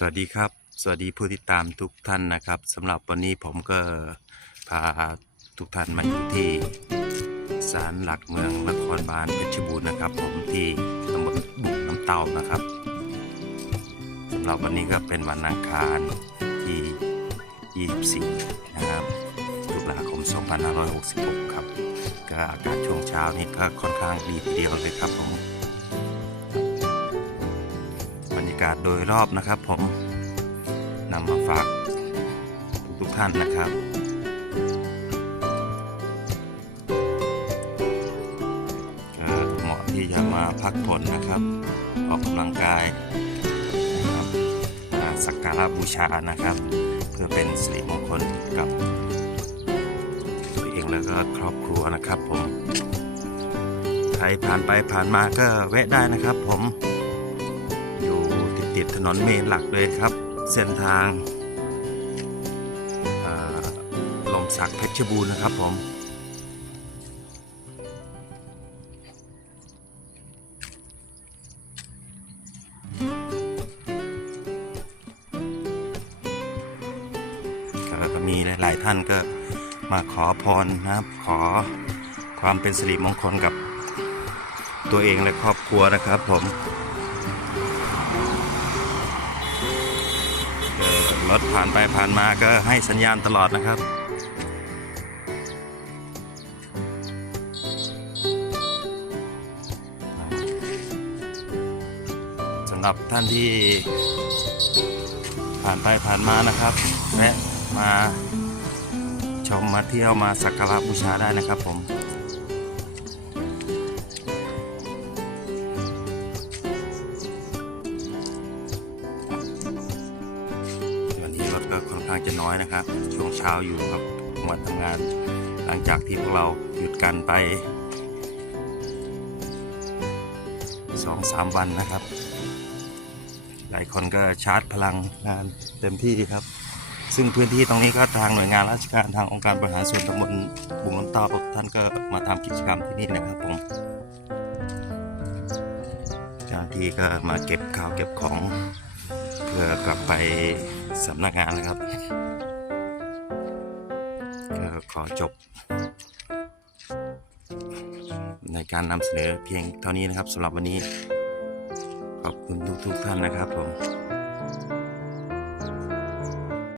สวัสดีครับ สวัสดีผู้ติดตามทุกท่านนะครับสำหรับวันนี้ผมก็พาทุกท่านมาอยู่ที่ศาลหลักเมืองนครบาลเพชรบูรณ์นะครับ ผมที่ตำบลบุกน้ำเต้านะครับสำหรับวันนี้ก็เป็นวันอังคารที่ 24 นะครับตุลาคม 2566 ครับ ก็อากาศช่วงเช้านี้ก็ค่อนข้างดีทีเดียวเลยครับผมากาศโดยรอบนะครับ ผมนำมาฝากทุกท่านนะครับเหมาะที่จะมาพักผ่อนนะครับ ออกกำลังกายนะครับสักการะบูชานะครับ เพื่อเป็นสิริมงคลกับตัวเองแล้วก็ครอบครัวนะครับผมใครผ่านไปผ่านมาก็แวะได้นะครับผม ติดถนนเมนหลักเลยครับ เส้นทางลมสักเพชรบูรณ์นะครับผมก็มีหลาย ๆ ท่านก็มาขอพรนะครับ ขอความเป็นสิริมงคลกับตัวเองและครอบครัวนะครับผม รถผ่านไปผ่านมาก็ให้สัญญาณตลอดนะครับ สำหรับท่านที่ผ่านไปผ่านมานะครับแวะมาชมมาเที่ยวมาสักการะบูชาได้นะครับผมางจะน้อยนะครับ ช่วงเช้าอยู่กับวันทำงาน หลังจากที่พวกเราหยุดกันไปสองสามวันนะครับ หลายคนก็ชาร์จพลังงานเต็มที่ครับ ซึ่งพื้นที่ตรงนี้ก็ทางหน่วยงานราชการทางองค์การบริหารส่วนตำบลบุงน้ำต้าท่านก็มาทำกิจกรรมที่นี่นะครับผมเจ้าหน้าที่ก็มาเก็บข้าวเก็บของ เพื่อกลับไปสำนักงานนะครับก็ขอจบ ในการนำเสนอเพียงเท่านี้นะครับสำหรับวันนี้ ขอบคุณทุกๆท่านนะครับผม